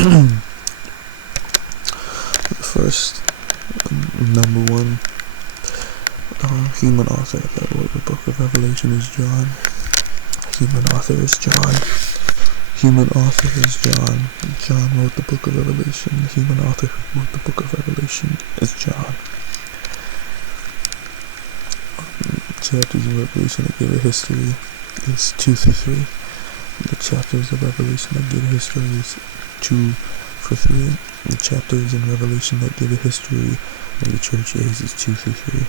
The first, number one, human author that wrote the book of Revelation is John. Human author is John. Human author is John. John wrote the book of Revelation. The human author who wrote the book of Revelation is John. Chapters of Revelation that give a history is 2 through 3. The chapters of Revelation that give a history is 2 for 3. The chapters in Revelation that give a history of the church age is 2 through 3.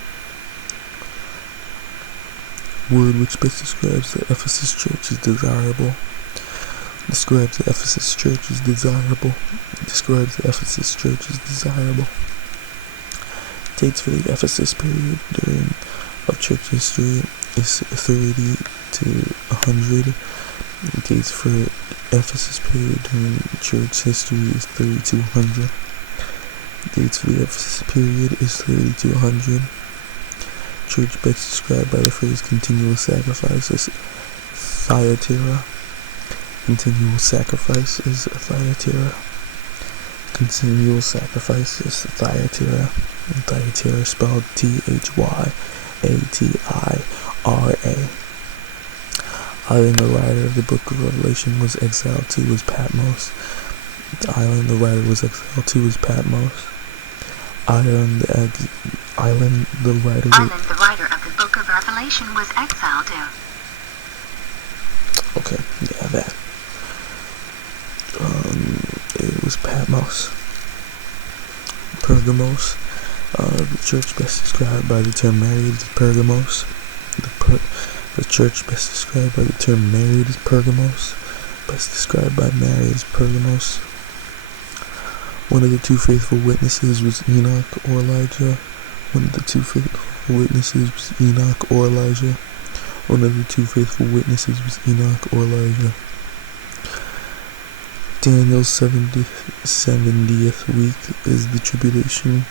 Word which best describes the Ephesus church is desirable. Describes the Ephesus church as desirable. Describes the Ephesus church as desirable. Dates for the Ephesus period of church history is 30 to 100. Dates for Ephesus period during church history is 30 to 100. Dates for the Ephesus period is 30 to 100. Church best described by the phrase continual sacrifice is Thyatira. Continual sacrifice is Thyatira. Continual sacrifice is Thyatira. Thyatira spelled Thyatira. Island the writer of the book of Revelation was exiled to was Patmos. The island the writer was exiled to was Patmos. Island the writer of the book of Revelation was exiled to. Okay, yeah, that. It was Patmos. Pergamos. The church best described by the term married is Pergamos. The church best described by the term married is Pergamos. Best described by married is Pergamos. One of the two faithful witnesses was Enoch or Elijah. One of the two faithful witnesses was Enoch or Elijah. One of the two faithful witnesses was Enoch or Elijah. Daniel's 70th week is the tribulation.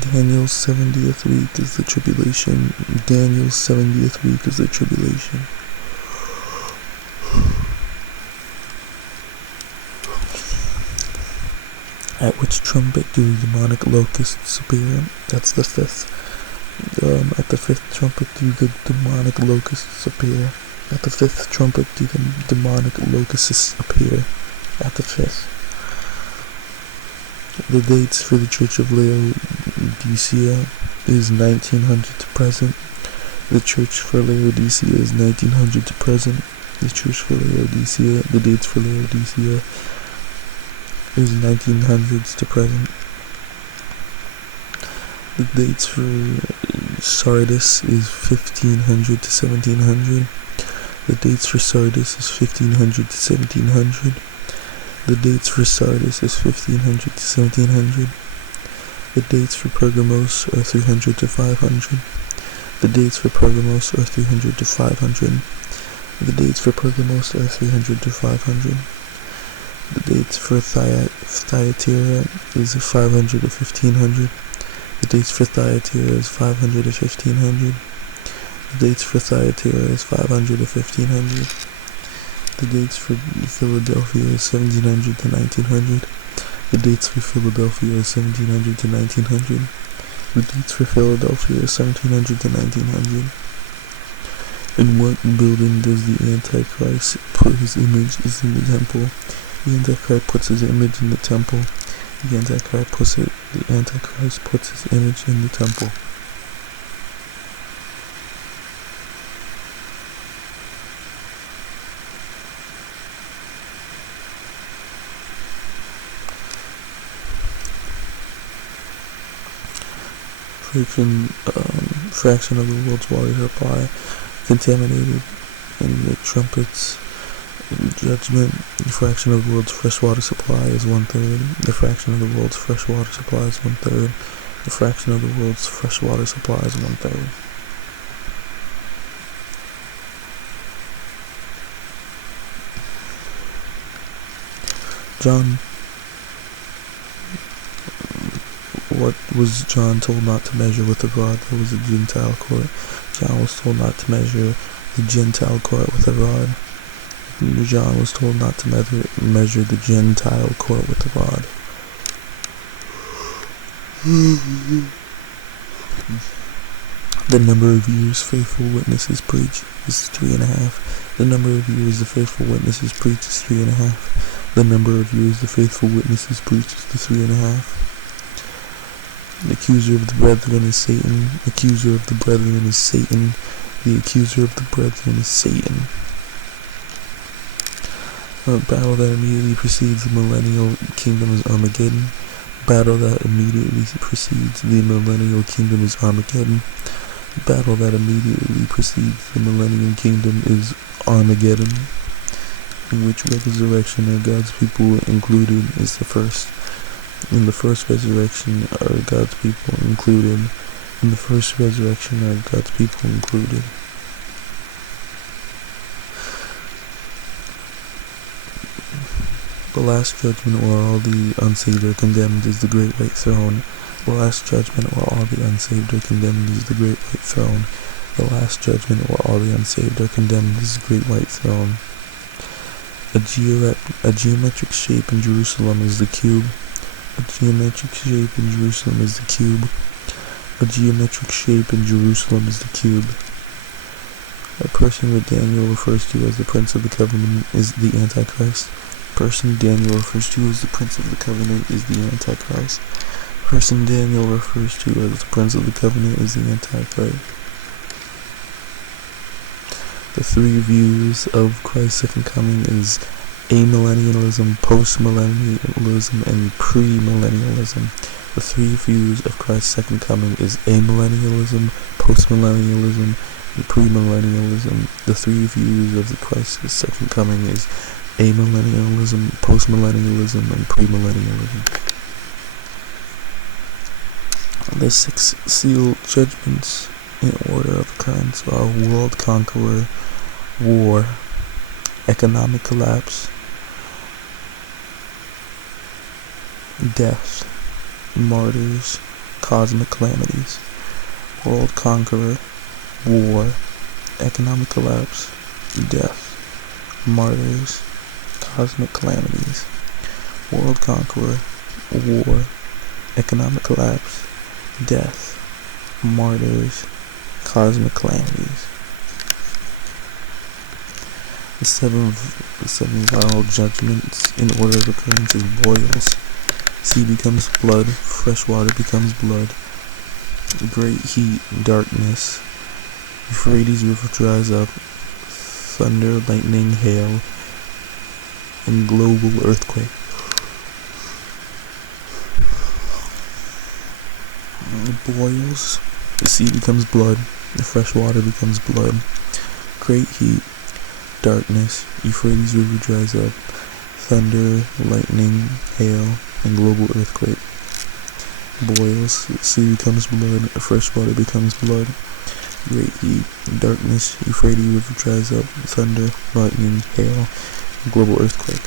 Daniel's 70th week is the tribulation. Daniel's 70th week is the tribulation. At which trumpet do the demonic locusts appear? That's the fifth. At the fifth trumpet do the demonic locusts appear. At the fifth trumpet do the demonic locusts appear. At the fifth. The dates for the Church of Laodicea is 1900 to present. The Church for Laodicea is 1900 to present. The Church for Laodicea, the dates for Laodicea is 1900s to present. The dates for Sardis is 1500 to 1700. The dates for Sardis is 1500 to 1700. The dates for Sardis is 1500 to 1700. The dates for Pergamos are 300 to 500. The dates for Pergamos are 300 to 500. The dates for Pergamos are 300 to 500. The dates for Thyatira is 500 to 1500. The dates for Thyatira is 500 to 1500. The dates for Thyatira is 500 to 1500. The dates for Philadelphia is 1700 to 1900. The dates for Philadelphia is 1700 to 1900. The dates for Philadelphia is 1700 to 1900. In what building does the Antichrist put his image? Is in the temple. The Antichrist puts his image in the temple. The Antichrist puts his image in the temple. Fraction of the world's water supply contaminated in the trumpets judgment. The fraction of the world's freshwater supply is 1/3. The fraction of the world's freshwater supply is 1/3. The fraction of the world's freshwater supply is 1/3. John. What was John told not to measure with a rod? That was a Gentile court. John was told not to measure the Gentile court with a rod. John was told not to measure the Gentile court with a rod. The number of years faithful witnesses preach is 3.5. The number of years the faithful witnesses preach is 3.5. The number of years the faithful witnesses preach is 3.5. The accuser of the brethren is Satan. The accuser of the brethren is Satan. The accuser of the brethren is Satan. A battle that immediately precedes the millennial kingdom is Armageddon. Battle that immediately precedes the millennial kingdom is Armageddon. Battle that immediately precedes the millennial kingdom is Armageddon. In which resurrection are God's people included is the first. In the first resurrection are God's people included. In the first resurrection are God's people included. The last judgment where all the unsaved are condemned is the great white throne. The last judgment where all the unsaved are condemned is the great white throne. The last judgment where all the unsaved are condemned is the great white throne. A geometric shape in Jerusalem is the cube. A geometric shape in Jerusalem is the cube. A geometric shape in Jerusalem is the cube. A person that Daniel refers to as the Prince of the Covenant is the Antichrist. Person Daniel refers to as the Prince of the Covenant is the Antichrist. Person Daniel refers to as the Prince of the Covenant is the Antichrist. The three views of Christ's second coming is amillennialism, postmillennialism, and premillennialism. The three views of Christ's second coming is amillennialism, postmillennialism, and premillennialism. The three views of Christ's second coming is amillennialism, postmillennialism, and premillennialism. The six seal judgments in order of occurrence are world conqueror, war, economic collapse, death, martyrs, cosmic calamities. World conqueror, war, economic collapse, death, martyrs, cosmic calamities. World conqueror, war, economic collapse, death, martyrs, cosmic calamities. The seven viral judgments in order of occurrence is boils. Sea becomes blood, fresh water becomes blood. Great heat, darkness. Euphrates River dries up. Thunder, lightning, hail, and global earthquake. Boils. The sea becomes blood. The fresh water becomes blood. Great heat, darkness. Euphrates River dries up. Thunder, lightning, hail, and global earthquake. Boils. The sea becomes blood. Fresh water becomes blood. Great heat, darkness. Euphrates River dries up. Thunder, lightning, hail, and global earthquake.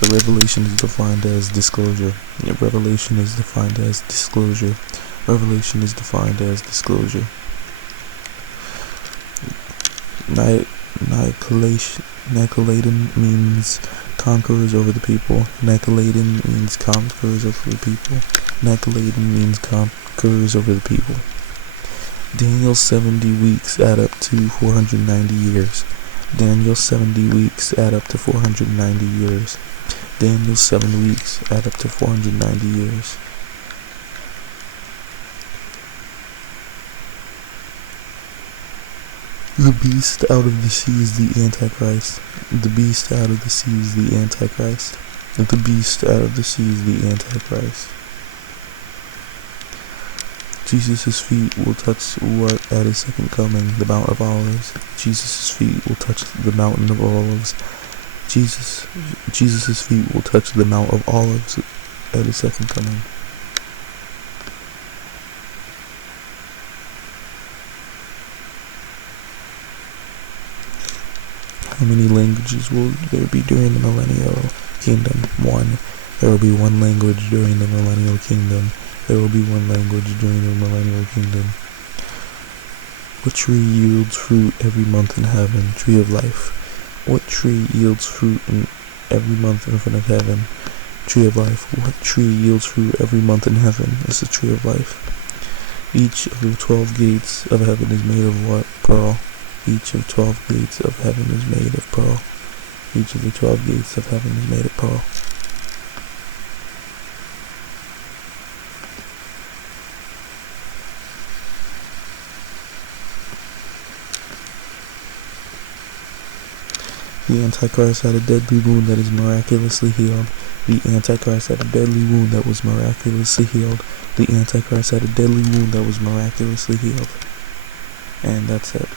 The revelation is defined as disclosure. The revelation is defined as disclosure. Revelation is defined as disclosure. Nicolaitan means conquerors over the people. Nicolaitan means conquerors over the people. Nicolaitan means conquerors over the people. Daniel's 70 weeks add up to 490 years. Daniel's 70 weeks add up to 490 years. Daniel's 7 weeks add up to 490 years. The beast out of the sea is the Antichrist. The beast out of the sea is the Antichrist. The beast out of the sea is the Antichrist. Jesus' feet will touch what at his second coming? The Mount of Olives. Jesus' feet will touch the mountain of olives. Jesus' feet will touch the Mount of Olives at his second coming. How many languages will there be during the millennial kingdom? 1. There will be one language during the millennial kingdom. There will be one language during the millennial kingdom. What tree yields fruit every month in heaven? Tree of life. What tree yields fruit in every month in front of heaven? Tree of life. What tree yields fruit every month in heaven? It's the tree of life. Each of the 12 gates of heaven is made of what? Pearl. Each of 12 gates of heaven is made of pearl. Each of the 12 gates of heaven is made of pearl. The Antichrist had a deadly wound that is miraculously healed. The Antichrist had a deadly wound that was miraculously healed. The Antichrist had a deadly wound that was miraculously healed. And that's it.